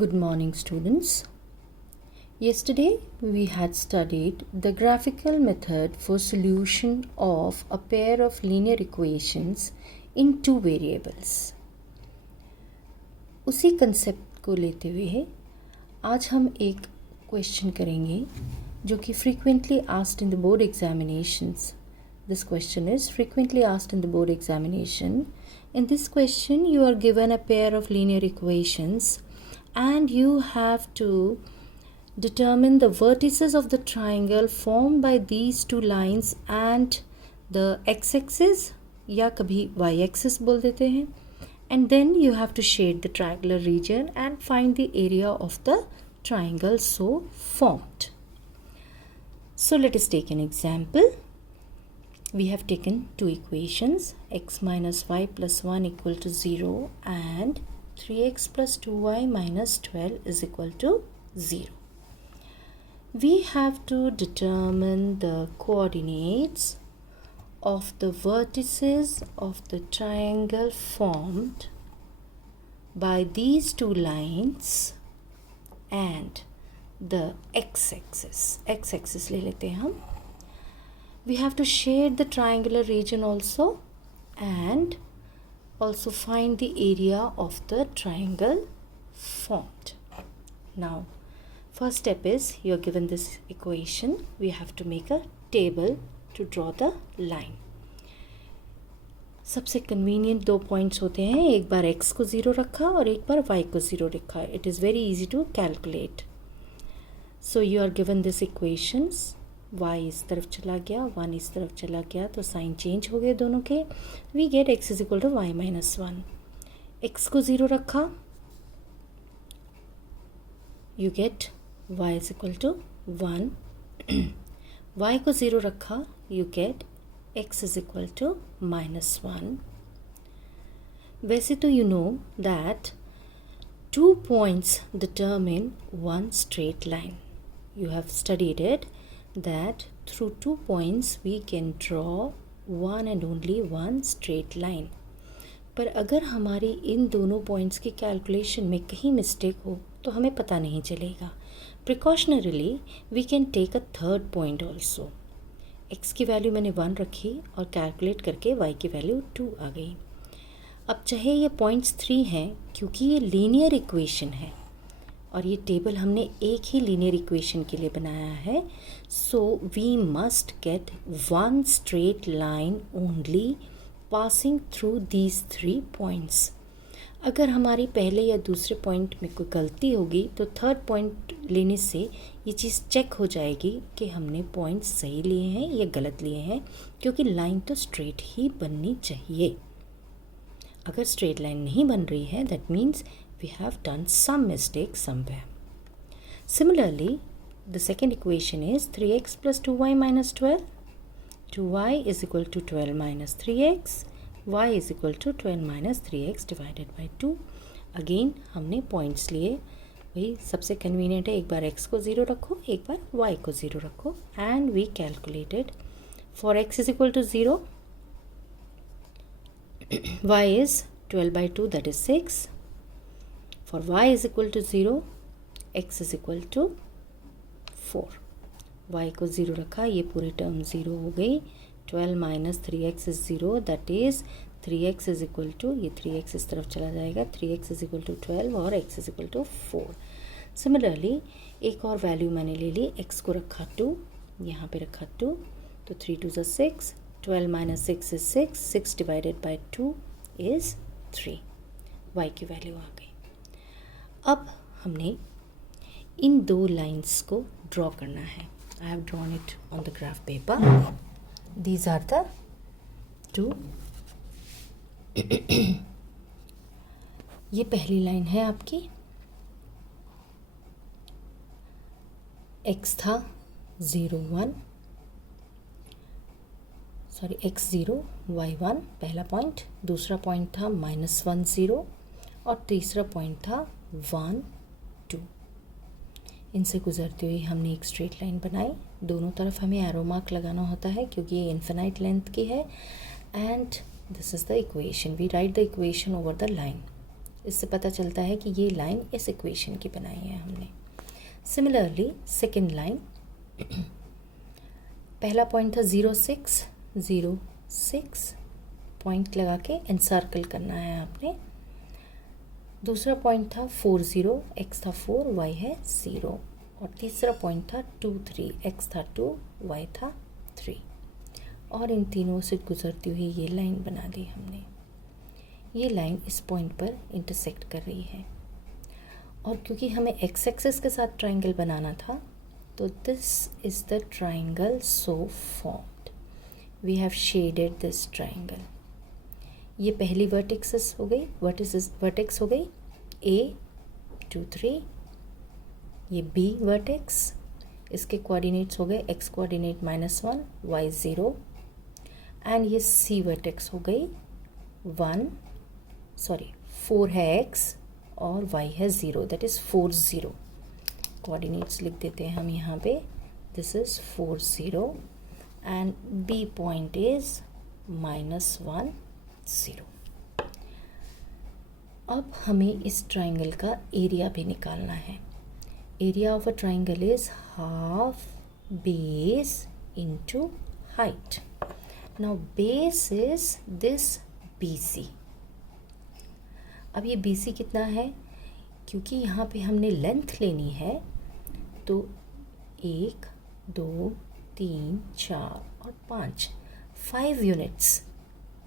Good morning, students. Yesterday we had studied the graphical method for solution of a pair of linear equations in two variables. उसी concept को लेते हुए आज हम एक question करेंगे जो कि frequently asked in the board examinations. This question is frequently asked in the board examination. In this question you are given a pair of linear equations and you have to determine the vertices of the triangle formed by these two lines and the x-axis या कभी y-axis बोल देते हैं, and then you have to shade the triangular region and find the area of the triangle so formed. So let us take an example. We have taken two equations, x minus y plus 1 equal to 0 and 3x plus 2y minus 12 is equal to 0. We have to determine the coordinates of the vertices of the triangle formed by these two lines and the x-axis. x-axis ले लेते हैं हम. We have to shade the triangular region also and also find the area of the triangle formed. Now, first step is you are given this equation. We have to make a table to draw the line. सबसे convenient दो points होते हैं, एक बार x को 0 रखा और एक बार y को 0 रखा. It is very easy to calculate. So you are given this equations. y इस तरफ चला गया, 1 इस तरफ चला गया, तो साइन चेंज हो गए दोनों के. We get x is equal to Y minus 1. x को 0 रखा, you get y is equal to 1. y को 0 रखा, you get x is equal to minus 1. वैसे तो you know that 2 points determine one straight line. You have studied it that through 2 points we can draw one and only one straight line. पर अगर हमारी इन दोनों points की calculation में कहीं mistake हो तो हमें पता नहीं चलेगा. Precautionarily we can take a third point also. x की वैल्यू मैंने 1 रखी और कैलकुलेट करके y की वैल्यू 2 आ गई. अब चाहे ये पॉइंट्स 3 हैं, क्योंकि ये लीनियर इक्वेशन है और ये टेबल हमने एक ही लीनियर इक्वेशन के लिए बनाया है, so we must get one straight line only passing through these 3 points. अगर हमारी पहले या दूसरे पॉइंट में कोई गलती होगी तो थर्ड पॉइंट लेने से ये चीज़ चेक हो जाएगी कि हमने पॉइंट्स सही लिए हैं या गलत लिए हैं, क्योंकि लाइन तो स्ट्रेट ही बननी चाहिए. अगर स्ट्रेट लाइन नहीं बन रही है, that means we have done some mistake somewhere. Similarly, the second equation is 3x plus 2y minus 12. 2y is equal to 12 minus 3x. y is equal to 12 minus 3x divided by 2. Again, हमने points लिए. वही सबसे convenient है, एक बार x को 0 रखो, एक बार y को 0 रखो. And we calculated for x is equal to 0. y is 12 by 2, that is 6. For y is equal to 0, x is equal to 4. y को 0 रखा, ये पूरी टर्म 0 हो गई. 12 minus 3x is 0, that is 3x is equal to, ये 3x इस तरफ चला जाएगा, 3x is equal to 12 और x is equal to 4. Similarly, एक और वैल्यू मैंने ले ली, x को रखा 2, यहाँ पे रखा 2, तो 3 2 is 6, 12 minus 6 is 6, 6 divided by 2 is 3. y की वैल्यू आ गई. अब हमने इन दो लाइंस को ड्रॉ करना है. I have drawn it on the graph paper. These are the two. ये पहली लाइन है आपकी. x था 0 1, सॉरी x 0 y 1 पहला पॉइंट. दूसरा पॉइंट था -1 0 और तीसरा पॉइंट था 1 2. इनसे गुजरते हुए हमने एक स्ट्रेट लाइन बनाई. दोनों तरफ हमें एरो मार्क लगाना होता है क्योंकि ये इन्फिनाइट लेंथ की है. And this is the equation. We write the equation over the line. इससे पता चलता है कि ये लाइन इस इक्वेशन की बनाई है हमने। सिमिलरली सेकेंड लाइन, पहला पॉइंट था 0 6 0 6, पॉइंट लगा के एनसर्कल करना है आपने। दूसरा पॉइंट था 4 0, x था 4, y है 0, और तीसरा पॉइंट था 2 3, x था 2, y था 3, और इन तीनों से गुजरती हुई ये लाइन बना दी हमने। ये लाइन इस पॉइंट पर इंटरसेक्ट कर रही है, और क्योंकि हमें x एक्सिस के साथ ट्राइंगल बनाना था, तो this is the triangle so formed. We have shaded this triangle. ये पहली वर्टेक्स हो गई, वर्टेक्स हो गई A 2 3, ये B वर्टेक्स, इसके कोऑर्डिनेट्स हो गए x कोऑर्डिनेट -1, y 0, एंड ये C वर्टेक्स हो गई 4 है x और y है 0, दैट इज़ 4 0। कोऑर्डिनेट्स लिख देते हैं हम यहाँ पे, this is 4 0, and B point is -1 0। अब हमें इस ट्राइंगल का एरिया भी निकालना है। Area of a triangle is half base into height. Now base is this BC। अब ये BC कितना है, क्योंकि यहाँ पे हमने लेंथ लेनी है, तो 1 2 3 4 और 5 units,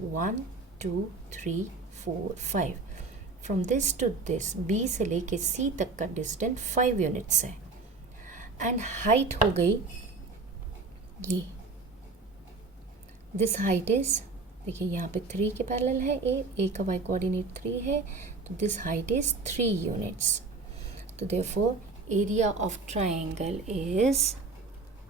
1 2 3 4 5। From this to this, B से लेके C तक का डिस्टेंस 5 यूनिट्स है। एंड हाइट हो गई ये, दिस हाइट इज, देखिए यहाँ पे 3 के पैरेलल है A का y कोऑर्डिनेट 3 है, तो दिस हाइट इज 3 यूनिट्स। तो therefore area of triangle is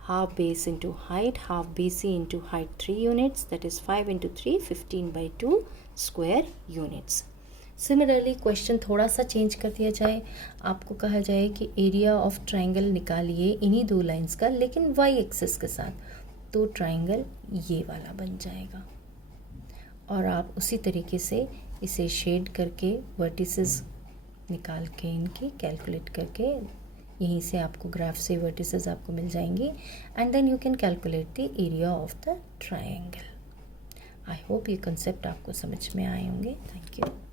half base into height, half BC into height 3 units, that is 5 into 3, 15/2 square units. Similarly question थोड़ा सा चेंज कर दिया जाए, आपको कहा जाए कि एरिया ऑफ ट्राइंगल निकालिए इन्हीं दो लाइंस का, लेकिन y एक्सिस के साथ, तो ट्राइंगल ये वाला बन जाएगा। और आप उसी तरीके से इसे शेड करके वर्टिसेस निकाल के इनकी कैलकुलेट करके, यहीं से आपको ग्राफ से वर्टिसेस आपको मिल जाएंगी, and then you can calculate the area of the triangle. I hope ये कंसेप्ट आपको समझ में आए होंगे। Thank you.